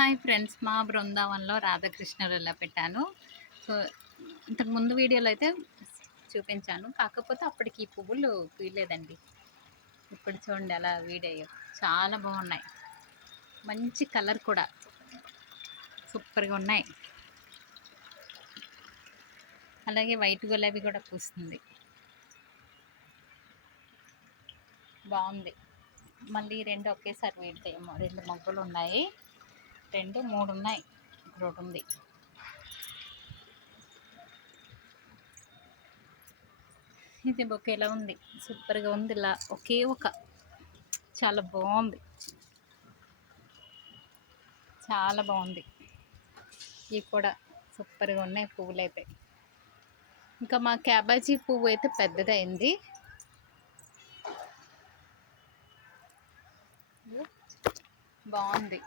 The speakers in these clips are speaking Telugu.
హాయ్ ఫ్రెండ్స్ మా బృందావనంలో రాధాకృష్ణులు ఇలా పెట్టాను. సో ఇంతకు ముందు వీడియోలో అయితే చూపించాను. కాకపోతే అప్పటికి ఈ పువ్వులు పూయలేదండి ఇప్పుడు చూడండి అలా వీడయ్యో చాలా బాగున్నాయి. మంచి కలర్ కూడా. సూపర్గా ఉన్నాయి. అలాగే వైట్ గులాబీ కూడా పూస్తుంది. బాగుంది. మళ్ళీ రెండు ఒకేసారి వీడతాయేమో రెండు మొగ్గలు ఉన్నాయి. రెండు మూడు ఉన్నాయి ఒకటి ఉంది ఇది బొక్క ఎలా ఉంది. సూపర్గా ఉంది ఇలా. ఒకే ఒక. చాలా బాగుంది. చాలా బాగుంది. ఇవి కూడా సూపర్గా ఉన్నాయి పువ్వులు అయితే ఇంకా మా క్యాబేజీ పువ్వు అయితే పెద్దదైంది. బాగుంది.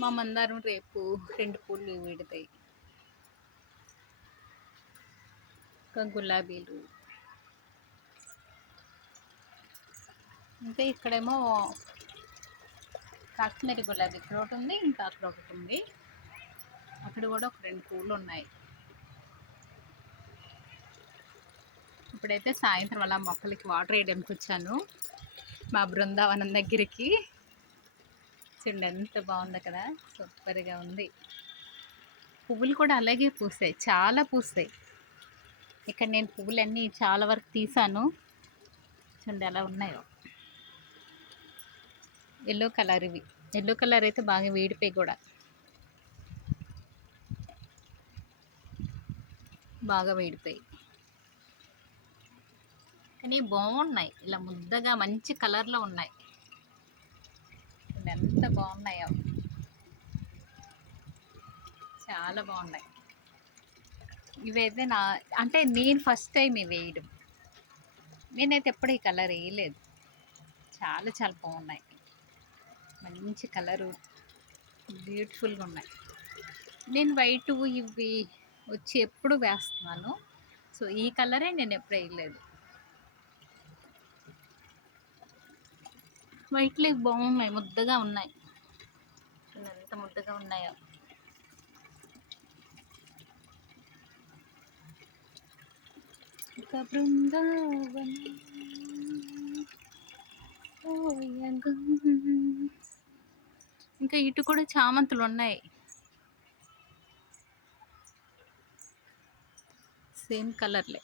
మా మందారం రేపు రెండు పూలు విడతాయి. ఇంకా గులాబీలు. ఇంకా ఇక్కడేమో కాశ్మీరీ గులాబీ ఇక్కడ ఒకటి ఉంది ఇంకా అక్కడ ఒకటి ఉంది. అక్కడ కూడా ఒక రెండు పూలు ఉన్నాయి. ఇప్పుడైతే సాయంత్రం అలా మొక్కలకి వాటర్ వేయడానికి వచ్చాను మా బృందావనం దగ్గరికి. చూడండి ఎంత బాగుందో కదా. సూపర్గా ఉంది. పువ్వులు కూడా అలాగే పూస్తాయి చాలా పూస్తాయి. ఇక్కడ నేను పువ్వులన్నీ చాలా వరకు తీసాను. చూడండి ఎలా ఉన్నాయో. ఎల్లో కలర్ ఇవి. ఎల్లో కలర్ అయితే బాగా వేడిపోయి కూడా. బాగా వేడిపోయి. కానీ బాగున్నాయి. ఇలా ముద్దగా మంచి కలర్లో ఉన్నాయి. ఎంత బాగున్నాయో. చాలా బాగున్నాయి. ఇవైతే నా అంటే నేను ఫస్ట్ టైం ఇవి వేయడం. నేనైతే ఎప్పుడు ఈ కలర్ వేయలేదు. చాలా చాలా బాగున్నాయి. మంచి కలరు. బ్యూటిఫుల్గా ఉన్నాయి. నేను వైట్ ఇవి వచ్చి ఎప్పుడు వేస్తున్నాను. సో ఈ కలరే నేను ఎప్పుడు వేయలేదు. వైట్లో బాగున్నాయి ముద్దగా ఉన్నాయి. ఎంత ముద్దగా ఉన్నాయో. బృందావనం. ఇంకా ఇటు కూడా చామంతులు ఉన్నాయి. సేమ్ కలర్లే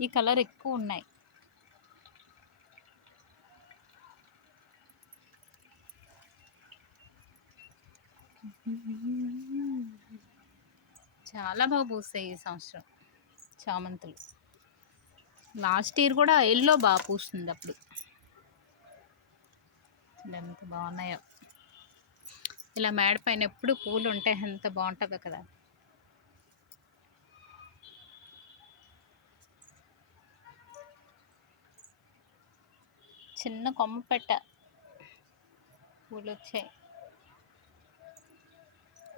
ఈ కలర్ ఎక్కువ ఉన్నాయి. చాలా బాగా పూస్తాయి ఈ సంవత్సరం చామంతులు. లాస్ట్ ఇయర్ కూడా ఎల్లో బాగా పూస్తుంది అప్పుడు. ఎంత బాగున్నాయో. ఇలా మేడ పైన ఎప్పుడు పూలు ఉంటే ఎంత బాగుంటుందో కదా. చిన్న కొమ్మ పెట్ట. పూలు వచ్చాయి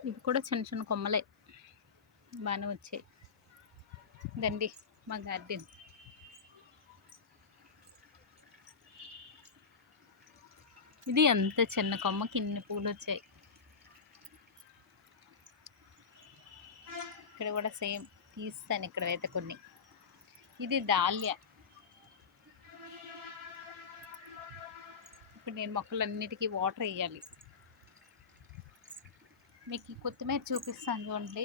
ఇవి కూడా చిన్న చిన్న కొమ్మలే. బాగానే వచ్చాయి. దండి మా గార్డెన్. ఇది అంత చిన్న కొమ్మకి ఇన్ని పూలు వచ్చాయి ఇక్కడ కూడా సేమ్ తీస్తాను ఇక్కడ అయితే కొన్ని. ఇది దాల్య. ఇప్పుడు నేను మొక్కలన్నిటికీ వాటర్ వేయాలి. మీకు ఈ కొత్తిమీర చూపిస్తాను చూడండి.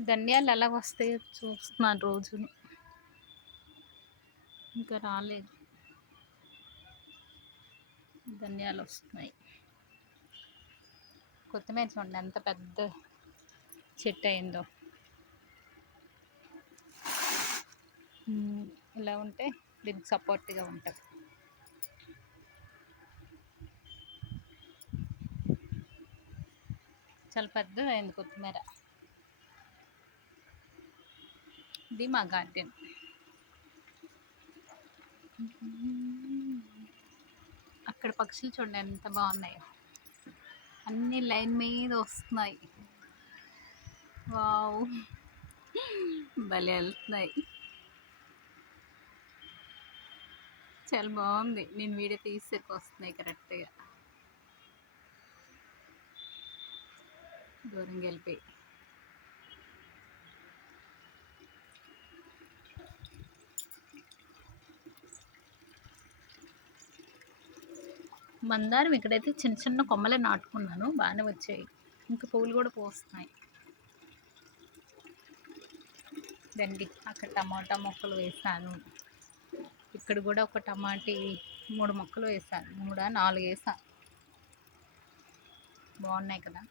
ధనియాలు ఎలా వస్తాయో చూస్తున్నాను రోజును. ఇంకా రాలేదు. ధనియాలు వస్తున్నాయి. కొత్తిమీర చూడండి ఎంత పెద్ద చెట్టు అయిందో. ఇలా ఉంటే దీనికి సపోర్ట్గా ఉంటుంది చాలా పెద్దది అయింది కొత్తిమీర. ఇది మా గార్డెన్. అక్కడ పక్షులు చూడండి ఎంత బాగున్నాయో. అన్ని లైన్ మీద వస్తున్నాయి. వావ్. భలే వెళ్తున్నాయి. చాలా బాగుంది. నేను వీడియో తీసేకి వస్తున్నాయి కరెక్ట్గా. దూరం గెలిపి మందారం ఇక్కడైతే చిన్న చిన్న కొమ్మలే నాటుకున్నాను. బాగానే వచ్చాయి. ఇంకా పువ్వులు కూడా పోస్తున్నాయి. దండి అక్కడ టమాటా మొక్కలు వేసాను. ఇక్కడ కూడా ఒక టమాటీ మూడు మొక్కలు వేసాను మూడా? నాలుగు వేసాను బాగున్నాయి కదా?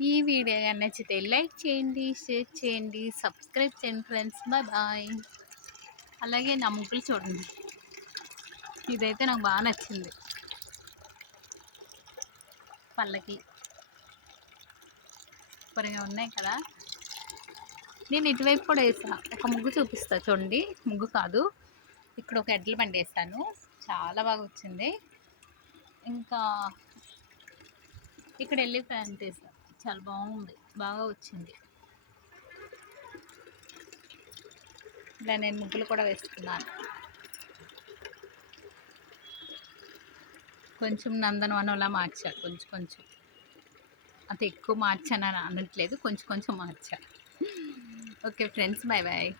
ఈ వీడియో నచ్చితే లైక్ చేయండి షేర్ చేయండి సబ్స్క్రైబ్ చేయండి ఫ్రెండ్స్. Bye bye. అలాగే నా ముగ్గులు చూడండి. ఇదైతే నాకు బాగా నచ్చింది. పళ్ళకి. సూపర్గా ఉన్నాయి కదా? నేను ఇటువైపు కూడా వేసా. ఒక ముగ్గు చూపిస్తా. చూడండి. ముగ్గు కాదు. ఇక్కడ ఒక ఎడ్ల బండి వేసాను. చాలా బాగా వచ్చింది. ఇంకా ఇక్కడ వెళ్ళి ప్యాంట్ చాలా బాగుంది. బాగా వచ్చింది. ఇలా నేను ముగ్గులు కూడా వేసుకున్నాను. కొంచెం నందనవనంలా మార్చా. కొంచెం కొంచెం. అంత ఎక్కువ మార్చానని అనట్లేదు. కొంచెం కొంచెం మార్చా. Okay friends bye bye